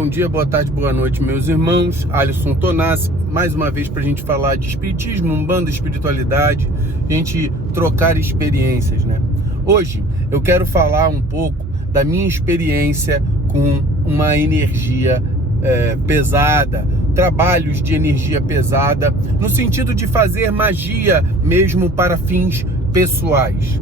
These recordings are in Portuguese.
Bom dia, boa tarde, boa noite, meus irmãos. Alisson Tonassi, mais uma vez para a gente falar de espiritismo, umbanda, espiritualidade, a gente trocar experiências, né? Hoje eu quero falar um pouco da minha experiência com uma energia pesada, trabalhos de energia pesada, no sentido de fazer magia mesmo para fins pessoais.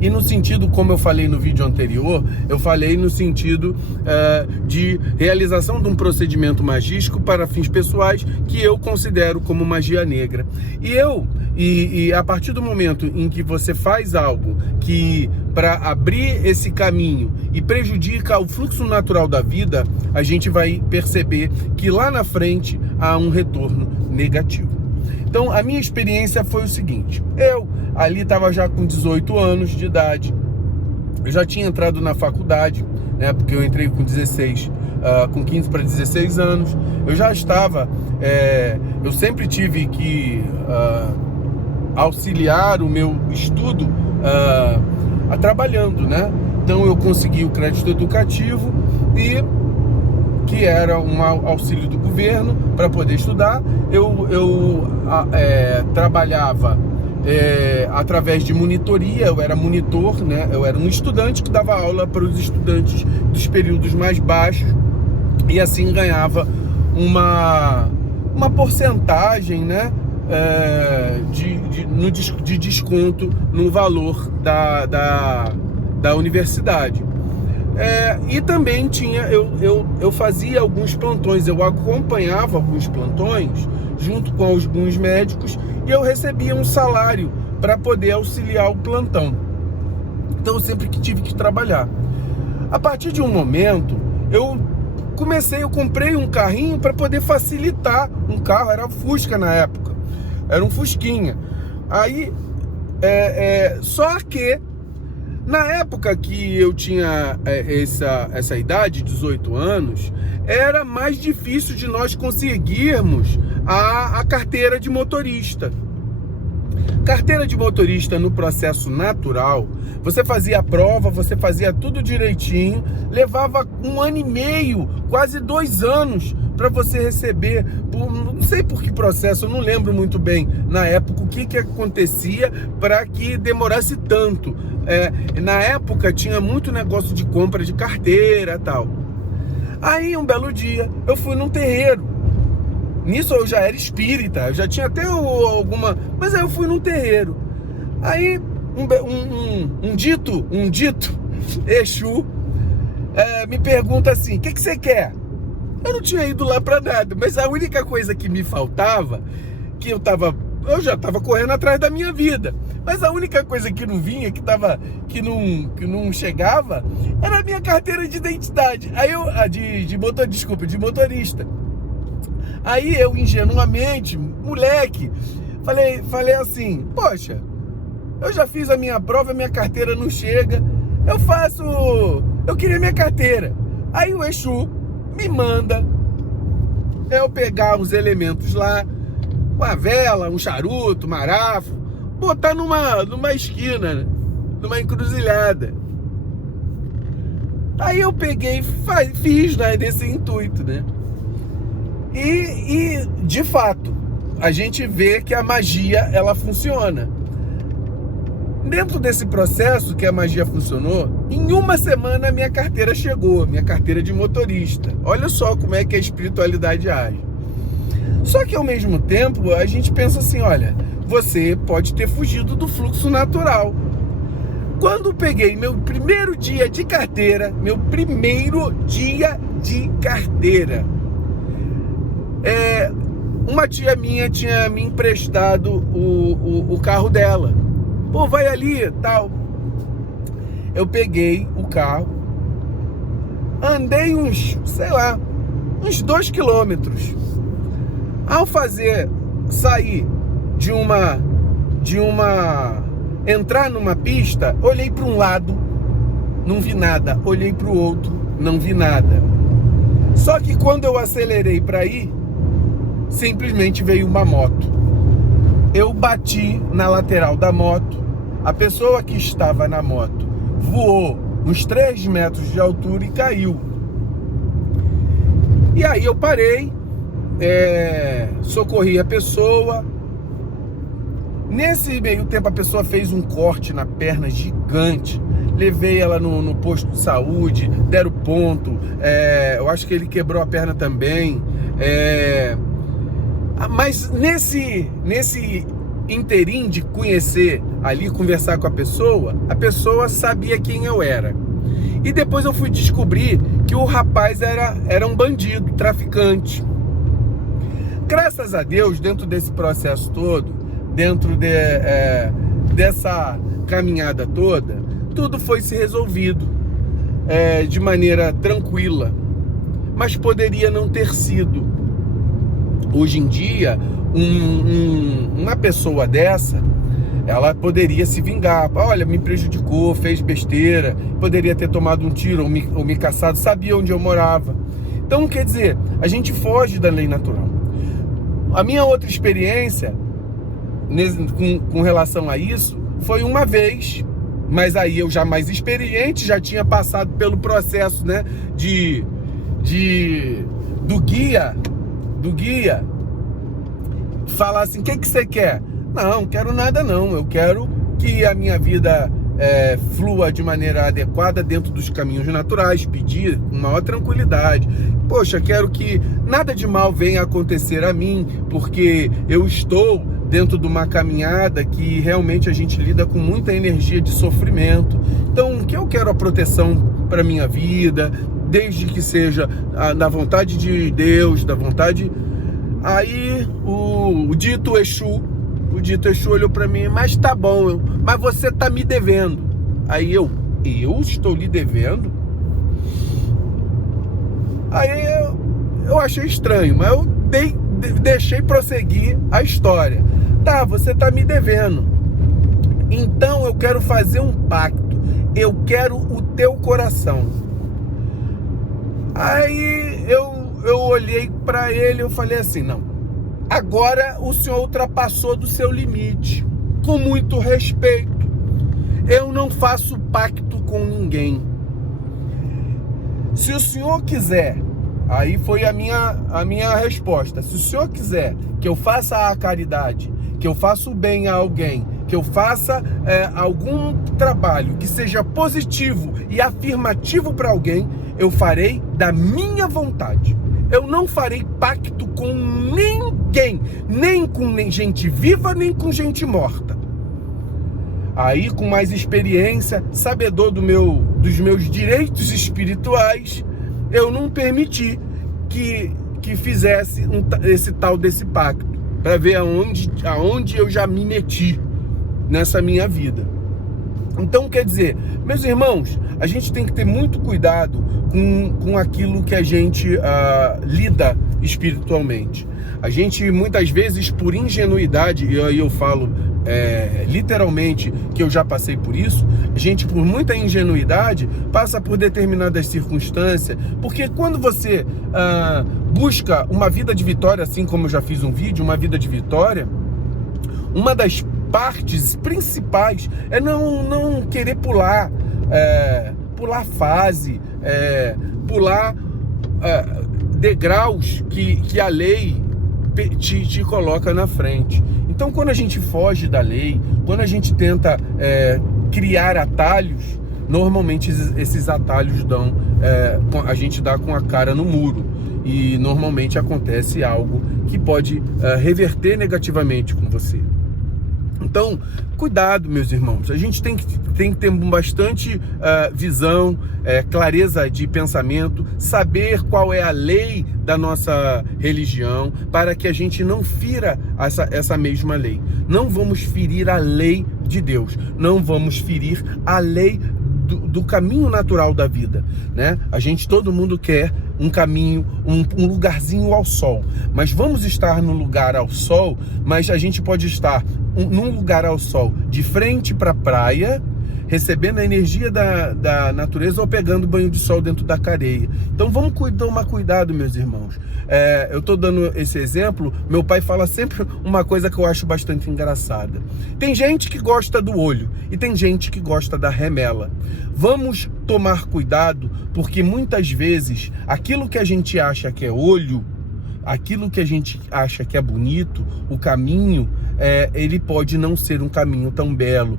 E no sentido, como eu falei no vídeo anterior, eu falei no sentido de realização de um procedimento magístico para fins pessoais que eu considero como magia negra. E a partir do momento em que você faz algo que para abrir esse caminho e prejudica o fluxo natural da vida, a gente vai perceber que lá na frente há um retorno negativo. Então, a minha experiência foi o seguinte: eu ali estava já com 18 anos de idade, eu já tinha entrado na faculdade, né, porque eu entrei com 15 para 16 anos, eu já estava, eu sempre tive que auxiliar o meu estudo trabalhando, né? Então, eu consegui o crédito educativo que era um auxílio do governo para poder estudar. Eu trabalhava através de monitoria, eu era monitor, né? Eu era um estudante que dava aula para os estudantes dos períodos mais baixos e assim ganhava uma porcentagem, né? De desconto no valor da universidade. E também eu fazia alguns plantões, eu acompanhava alguns plantões junto com alguns médicos e eu recebia um salário para poder auxiliar o plantão. Então eu sempre que tive que trabalhar. A partir de um momento eu comprei um carrinho para poder facilitar um carro, era um Fusca na época, era um Fusquinha. Aí só que na época que eu tinha essa idade, 18 anos, era mais difícil de nós conseguirmos a carteira de motorista. Carteira de motorista no processo natural, você fazia a prova, você fazia tudo direitinho, levava 1 ano e meio, quase 2 anos para você receber, não sei por que processo, eu não lembro muito bem na época o que acontecia para que demorasse tanto. Na época tinha muito negócio de compra de carteira e tal. Aí um belo dia eu fui num terreiro. Nisso eu já era espírita, eu já tinha até alguma... Mas aí eu fui num terreiro. Aí um dito Exu me pergunta assim: o que você quer? Eu não tinha ido lá pra nada, mas a única coisa que me faltava, eu já estava correndo atrás da minha vida, mas a única coisa que não vinha, que não chegava, era a minha carteira de identidade. Aí de motorista. Aí eu, ingenuamente, moleque, falei assim: poxa, eu já fiz a minha prova, a minha carteira não chega, eu queria minha carteira. Aí o Exu me manda eu pegar os elementos lá, uma vela, um charuto, um marafo, botar numa esquina, né? Numa encruzilhada. Aí eu peguei, fiz, né, nesse intuito, né? E de fato, a gente vê que a magia, ela funciona. Dentro desse processo que a magia funcionou, em 1 semana a minha carteira chegou, minha carteira de motorista. Olha só como é que a espiritualidade age. Só que ao mesmo tempo a gente pensa assim: olha, você pode ter fugido do fluxo natural. Quando eu peguei meu primeiro dia de carteira, uma tia minha tinha me emprestado o carro dela. Pô, vai ali, tal. Eu peguei o carro, andei uns 2 quilômetros. Ao sair entrar numa pista, olhei para um lado, não vi nada, olhei para o outro, não vi nada. Só que quando eu acelerei para ir, simplesmente veio uma moto. Eu bati na lateral da moto, a pessoa que estava na moto voou uns 3 metros de altura e caiu. E aí eu parei, socorri a pessoa. Nesse meio tempo a pessoa fez um corte na perna gigante. Levei ela no posto de saúde, deram ponto. Eu acho que ele quebrou a perna também. Mas nesse interim de conhecer ali, conversar com a pessoa sabia quem eu era. E depois eu fui descobrir que o rapaz era um bandido, traficante. Graças a Deus, dentro desse processo todo, dentro dessa caminhada toda, tudo foi se resolvido de maneira tranquila, mas poderia não ter sido. Hoje em dia, uma pessoa dessa, ela poderia se vingar. Olha, me prejudicou, fez besteira, poderia ter tomado um tiro ou me caçado, sabia onde eu morava. Então, quer dizer, a gente foge da lei natural. A minha outra experiência com relação a isso foi uma vez, mas aí eu já mais experiente, já tinha passado pelo processo, né, do guia falar assim: o que você quer? Não quero nada não, eu quero que a minha vida flua de maneira adequada dentro dos caminhos naturais, pedir com maior tranquilidade. Poxa, quero que nada de mal venha acontecer a mim, porque eu estou dentro de uma caminhada que realmente a gente lida com muita energia de sofrimento. Então, que eu quero a proteção para minha vida, desde que seja na vontade de Deus, da vontade. Aí o dito Exu olhou para mim: mas tá bom, mas você tá me devendo. Aí eu estou lhe devendo? Aí eu achei estranho, mas eu deixei prosseguir a história. Tá, você tá me devendo. Então eu quero fazer um pacto. Eu quero o teu coração. Aí eu olhei para ele e eu falei assim: não, agora o senhor ultrapassou do seu limite. Com muito respeito, eu não faço pacto com ninguém. Se o senhor quiser, aí foi a minha resposta: se o senhor quiser que eu faça a caridade, que eu faça o bem a alguém, que eu faça algum trabalho que seja positivo e afirmativo para alguém, eu farei da minha vontade. Eu não farei pacto com ninguém, nem com gente viva, nem com gente morta. Aí, com mais experiência, sabedor dos meus direitos espirituais, eu não permiti que fizesse esse tal desse pacto, para ver aonde eu já me meti nessa minha vida. Então, quer dizer, meus irmãos, a gente tem que ter muito cuidado com aquilo que a gente lida espiritualmente. A gente, muitas vezes, por ingenuidade, e aí eu falo literalmente que eu já passei por isso, a gente, por muita ingenuidade, passa por determinadas circunstâncias, porque quando você busca uma vida de vitória, assim como eu já fiz um vídeo, uma vida de vitória, uma das partes principais é não querer pular fase, pular degraus que a lei te coloca na frente. Então, quando a gente foge da lei, quando a gente tenta criar atalhos, normalmente esses atalhos a gente dá com a cara no muro, e normalmente acontece algo que pode reverter negativamente com você. Então, cuidado, meus irmãos. A gente tem que ter bastante visão, clareza de pensamento, saber qual é a lei da nossa religião, para que a gente não fira essa mesma lei. Não vamos ferir a lei de Deus, não vamos ferir a lei do caminho natural da vida, né? Todo mundo quer um caminho, um lugarzinho ao sol, mas vamos estar no lugar ao sol, mas a gente pode estar num lugar ao sol de frente para a praia, recebendo a energia da natureza ou pegando banho de sol dentro da careia. Então vamos tomar cuidado, meus irmãos. Eu estou dando esse exemplo, meu pai fala sempre uma coisa que eu acho bastante engraçada. Tem gente que gosta do olho e tem gente que gosta da remela. Vamos tomar cuidado, porque muitas vezes aquilo que a gente acha que é olho, aquilo que a gente acha que é bonito, o caminho, ele pode não ser um caminho tão belo,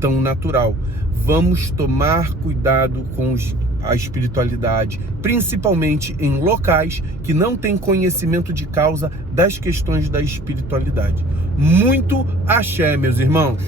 tão natural. Vamos tomar cuidado com a espiritualidade, principalmente em locais que não têm conhecimento de causa das questões da espiritualidade. Muito axé, meus irmãos!